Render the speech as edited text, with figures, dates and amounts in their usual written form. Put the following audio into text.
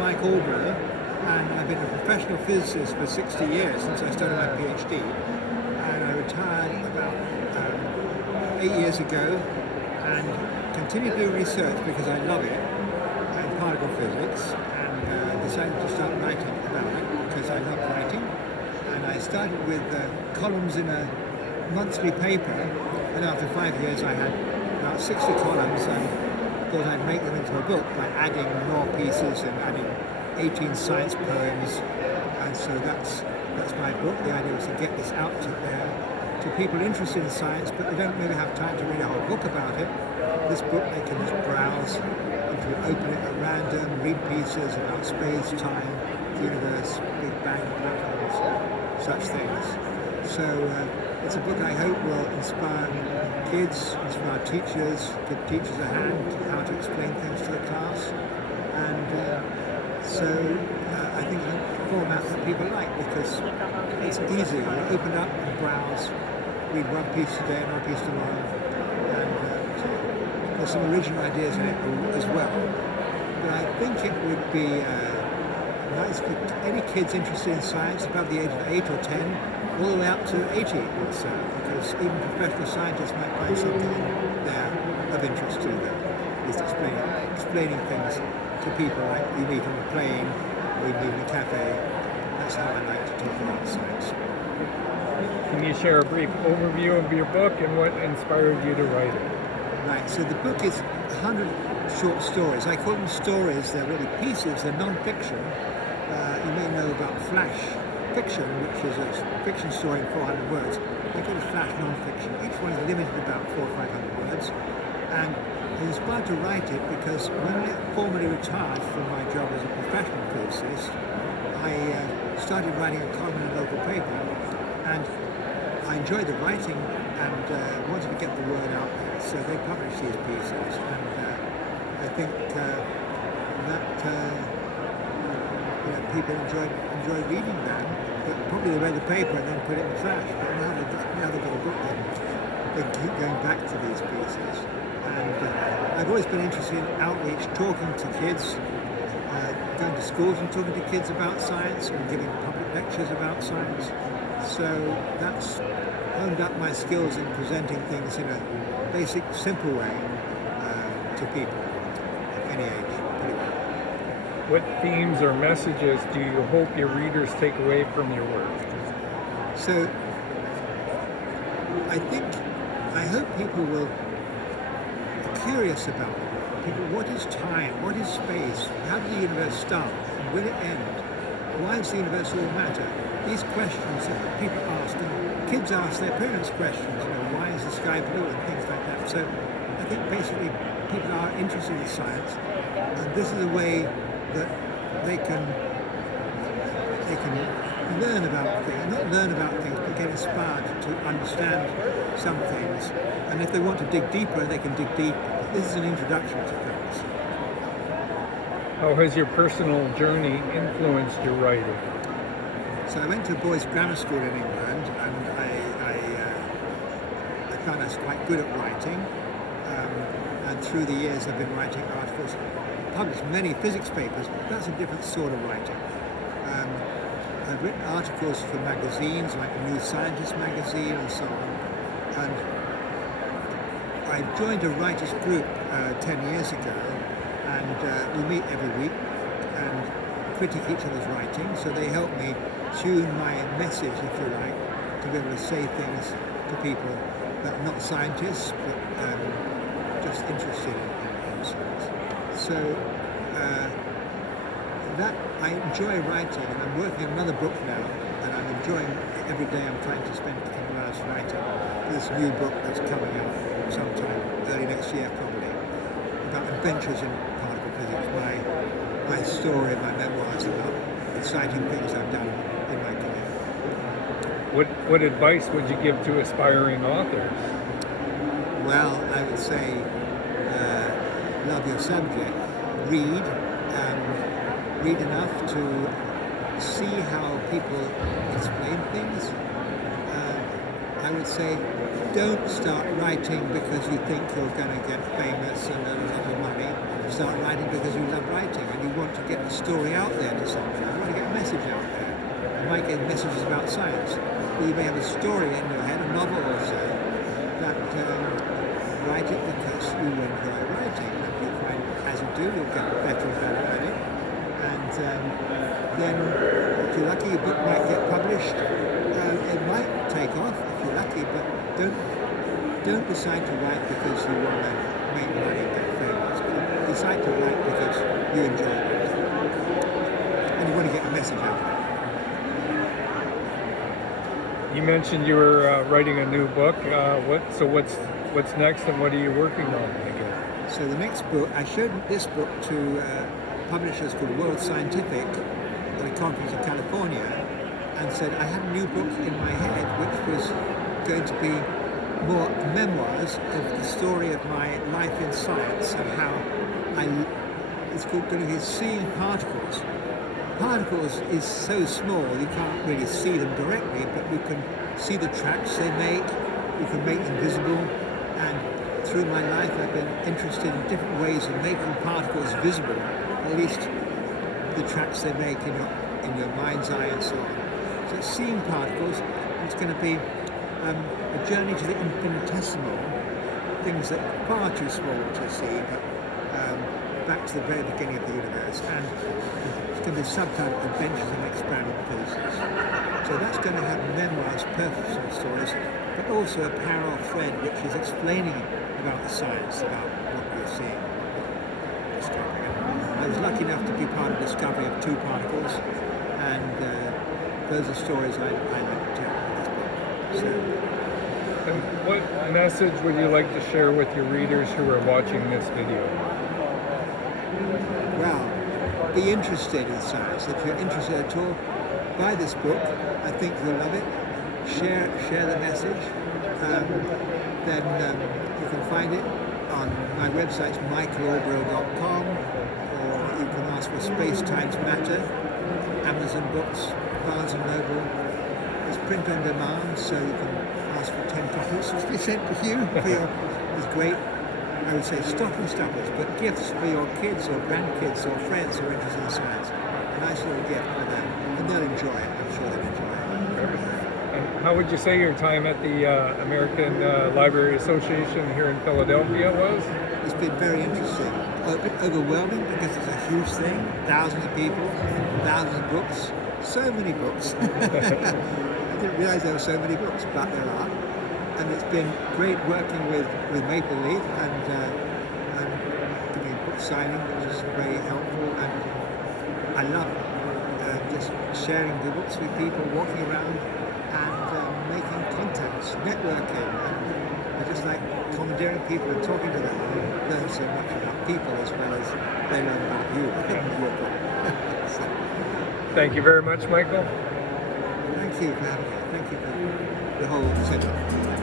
Michael Albrow, and I've been a professional physicist for 60 years since I started my PhD. And I retired about 8 years ago and continue doing research because I love it in particle physics, and decided to start writing about it because I love writing. And I started with columns in a monthly paper, and after 5 years I had about 60 columns. I thought I'd make them into a book by adding more pieces and adding 18 science poems, and so that's my book. The idea was to get this out to there to people interested in science, but they don't really have time to read a whole book about it. This book they can just browse, if you open it at random, read pieces about space, time, the universe, Big Bang, black holes, such things. So it's a book I hope will inspire kids, inspire teachers, give teachers a hand how to explain things to the class, and so I think it's a format that people like because it's easy. You open up and browse, read one piece today, another piece tomorrow, and there's some original ideas in it as well. But I think it would be nice for any kids interested in science above the age of 8 or 10, all the way up to 80 or so, because even professional scientists might find something there of interest to them. It's explaining things to people like you meet on a plane or you meet in a cafe. That's how I like to talk about science. Can you share a brief overview of your book and what inspired you to write it? Right, so the book is 100 short stories. I call them stories, they're really pieces, they're non-fiction. You may know about flash fiction, which is a fiction story in 400 words. I call it flash non-fiction. Each one is limited to about 400 or 500 words. And I was inspired to write it because when I formally retired from my job as a professional physicist, I started writing a column in a local paper, and I enjoyed the writing and wanted to get the word out there, so they published these pieces, and I think that people enjoy reading them, but probably they read the paper and then put it in the trash, but now they've got a book, they keep going back to these pieces. And I've always been interested in outreach, talking to kids, going to schools and talking to kids about science and giving public lectures about science. So that's honed up my skills in presenting things in a basic, simple way to people of any age, pretty well. What themes or messages do you hope your readers take away from your work? So I hope people will curious about people. What is time? What is space? How did the universe start? Will it end? Why does the universe all matter? These questions that people ask, and kids ask their parents questions, why is the sky blue and things like that. So I think basically people are interested in science, and this is a way that they can learn about things, not learn about things, but get inspired to understand some things. And if they want to dig deeper, they can dig deeper. This is an introduction to things. How has your personal journey influenced your writing? So I went to a boys' grammar school in England, and I found I was quite good at writing. And through the years, I've been writing articles. Published many physics papers, but that's a different sort of writing. I've written articles for magazines like the New Scientist magazine and so on. And I joined a writers group 10 years ago, and we meet every week and critique each other's writing. So they help me tune my message, if you like, to be able to say things to people that are not scientists, but just interested in science. So that I enjoy writing, and I'm working on another book now, and I'm enjoying it every day. I'm trying to spend a couple of hours writing this new book that's coming out sometime early next year, probably, about adventures in particle physics. My story, my memoirs about exciting things I've done in my career. What advice would you give to aspiring authors? Well, I would say love your subject, read enough to see how people explain things. I would say don't start writing because you think you're going to get famous and earn a lot of money. start writing because you love writing and you want to get the story out there to somebody. You want to get a message out there. You might get messages about science, but you may have a story in your head, a novel or so, that write it because you enjoy writing. And you find, as you do, you'll get better and better at it. And then, if you're lucky, your book might get published. It might take off if you're lucky, but don't decide to write because you want to make money and get famous. Decide to write because you enjoy it and you want to get a message out there. You mentioned you were writing a new book. What's next, and what are you working on? I guess. So the next book, I showed this book to publishers called World Scientific at a conference in California, and said I had a new book in my head which was going to be more memoirs of the story of my life in science and how it's going to be seeing particles. Particles is so small you can't really see them directly, but you can see the tracks they make, you can make them visible, and through my life I've been interested in different ways of making particles visible, at least the tracks they make in your mind's eye and so on. So it's seeing particles, it's going to be a journey to the infinitesimal, things that are far too small to see, but back to the very beginning of the universe. And it's going to be subtitled Adventures in Expanding Physics. So that's going to have memoirs, personal stories, but also a parallel thread which is explaining about the science, about what we're seeing. I was lucky enough to be part of the discovery of two particles, and those are stories I like to tell in this book. So, and what message would you like to share with your readers who are watching this video? well, be interested in science. If you're interested at all, buy this book. I think you'll love it. Share the message. Then you can find it on my website, michaelalbrow.com, or you can ask for Space Times Matter, Amazon Books, Barnes & Noble. It's print on demand, so you can ask for 10 copies to be sent to you. It's great, I would say, stocking stuffers, but gifts for your kids or grandkids or friends who are interested in science. A nice little gift for them, and they'll enjoy it. I'm sure they'll enjoy it. And how would you say your time at the American Library Association here in Philadelphia was? It's been very interesting. A bit overwhelming because it's a huge thing. Thousands of people, thousands of books, so many books. I didn't realize there were so many books, but there are. And it's been great working with Maple Leaf and giving book signing, which is very helpful. And I love just sharing the books with people, walking around and making contacts, networking. And I just like commandeering people and talking to them. I learn so much about people as well as they learn about you and your book. So, Thank you very much, Michael. thank you for having me. Thank you for the whole setup.